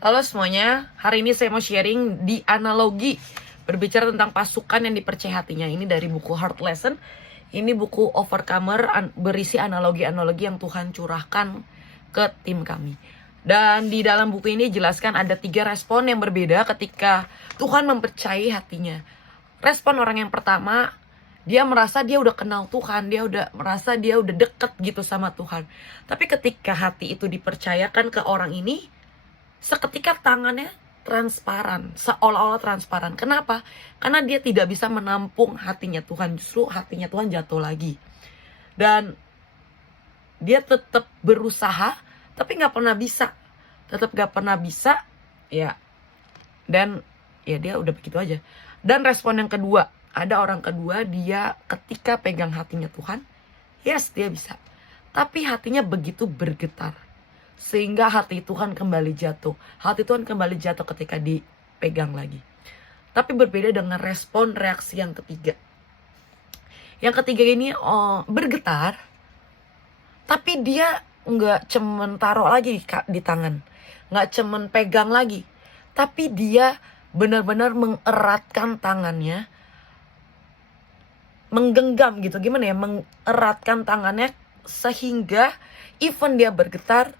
Halo semuanya, hari ini saya mau sharing di analogi, berbicara tentang pasukan yang dipercaya hatinya. Ini dari buku Heart Lesson. Ini buku Overcomer, berisi analogi-analogi yang Tuhan curahkan ke tim kami. Dan di dalam buku ini jelaskan ada 3 respon yang berbeda ketika Tuhan mempercayai hatinya. Respon orang yang pertama, dia merasa dia udah kenal Tuhan, dia udah merasa dia udah deket gitu sama Tuhan. Tapi ketika hati itu dipercayakan ke orang ini, seketika tangannya transparan, seolah-olah transparan. Kenapa? Karena dia tidak bisa menampung hatinya Tuhan. Justru hatinya Tuhan jatuh lagi. Dan dia tetap berusaha, tapi gak pernah bisa. Tetap gak pernah bisa, ya. Dan ya dia udah begitu aja. Dan respon yang kedua, ada orang kedua, dia ketika pegang hatinya Tuhan, yes dia bisa. Tapi hatinya begitu bergetar, sehingga hati Tuhan kembali jatuh. Hati Tuhan kembali jatuh ketika dipegang lagi. Tapi berbeda dengan respon reaksi yang ketiga. Yang ketiga ini bergetar, tapi dia nggak cuman taruh lagi di tangan, nggak cuman pegang lagi, tapi dia benar-benar mengeratkan tangannya, menggenggam gitu, gimana ya, mengeratkan tangannya sehingga even dia bergetar,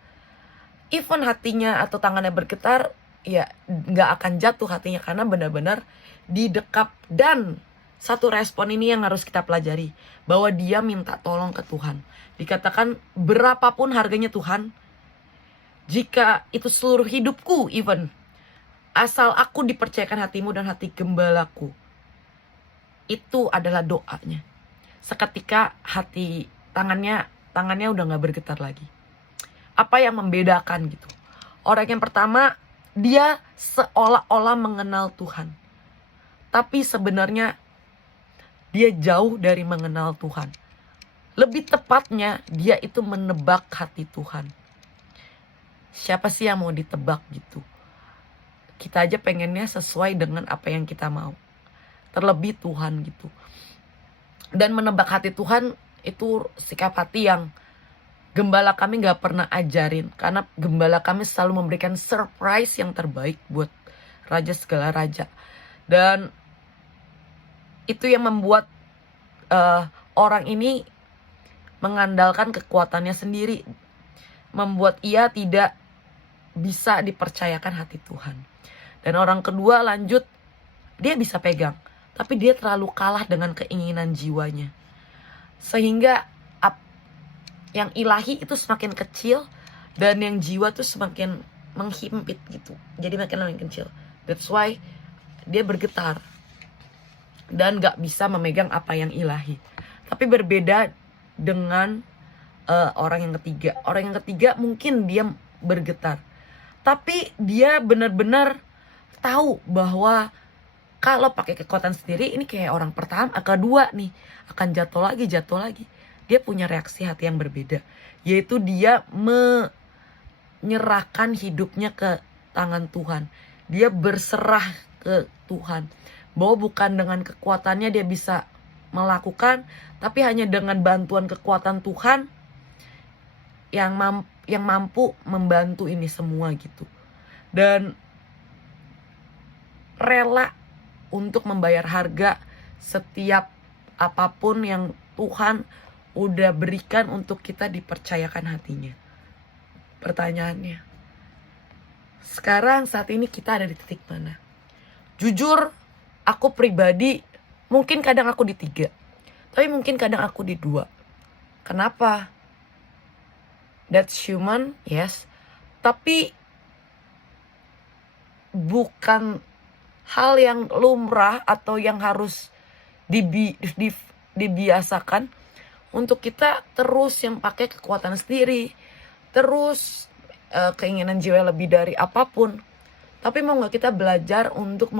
even hatinya atau tangannya bergetar, ya nggak akan jatuh hatinya karena benar-benar didekap. Dan satu respon ini yang harus kita pelajari, bahwa dia minta tolong ke Tuhan. Dikatakan berapapun harganya Tuhan, jika itu seluruh hidupku even, asal aku dipercayakan hatimu dan hati gembalaku. Itu adalah doanya. Seketika hati tangannya udah gak bergetar lagi. Apa yang membedakan gitu? Orang yang pertama, dia seolah-olah mengenal Tuhan, tapi sebenarnya dia jauh dari mengenal Tuhan. Lebih tepatnya, dia itu menebak hati Tuhan. Siapa sih yang mau ditebak gitu? Kita aja pengennya sesuai dengan apa yang kita mau, terlebih Tuhan gitu. Dan menebak hati Tuhan itu sikap hati yang gembala kami gak pernah ajarin. Karena gembala kami selalu memberikan surprise yang terbaik buat raja segala raja. Dan itu yang membuat orang ini mengandalkan kekuatannya sendiri, membuat ia tidak bisa dipercayakan hati Tuhan. Dan orang kedua lanjut, dia bisa pegang, tapi dia terlalu kalah dengan keinginan jiwanya, sehingga yang ilahi itu semakin kecil dan yang jiwa tuh semakin menghimpit gitu. Jadi makin kecil. That's why dia bergetar dan gak bisa memegang apa yang ilahi. Tapi berbeda dengan orang yang ketiga. Orang yang ketiga mungkin dia bergetar, tapi dia benar-benar tahu bahwa kalau pakai kekuatan sendiri, ini kayak orang pertama, kedua nih akan jatuh lagi. Dia punya reaksi hati yang berbeda, yaitu dia menyerahkan hidupnya ke tangan Tuhan. Dia berserah ke Tuhan, bahwa bukan dengan kekuatannya dia bisa melakukan, tapi hanya dengan bantuan kekuatan Tuhan yang mampu membantu ini semua gitu. Dan rela untuk membayar harga setiap apapun yang Tuhan udah berikan untuk kita dipercayakan hatinya. Pertanyaannya, sekarang saat ini kita ada di titik mana? Jujur, aku pribadi mungkin kadang aku di 3, tapi mungkin kadang aku di 2. Kenapa? That's human, yes. Tapi bukan hal yang lumrah atau yang harus dibiasakan untuk kita terus yang pakai kekuatan sendiri, terus keinginan jiwa lebih dari apapun. Tapi mau gak kita belajar untuk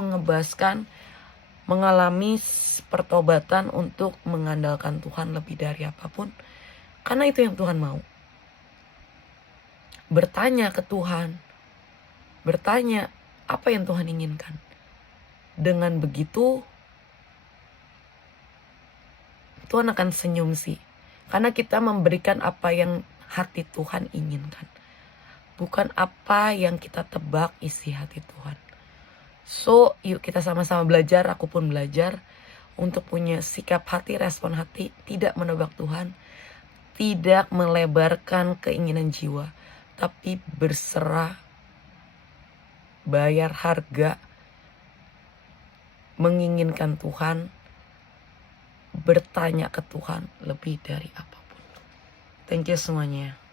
mengalami pertobatan untuk mengandalkan Tuhan lebih dari apapun. Karena itu yang Tuhan mau. Bertanya ke Tuhan, bertanya apa yang Tuhan inginkan. Dengan begitu Tuhan akan senyum sih, karena kita memberikan apa yang hati Tuhan inginkan. bukan apa yang kita tebak isi hati Tuhan. So, yuk kita sama-sama belajar, aku pun belajar untuk punya sikap hati, respon hati, tidak menebak Tuhan, tidak melebarkan keinginan jiwa, tapi berserah, bayar harga, menginginkan Tuhan, bertanya ke Tuhan lebih dari apapun. Thank you semuanya.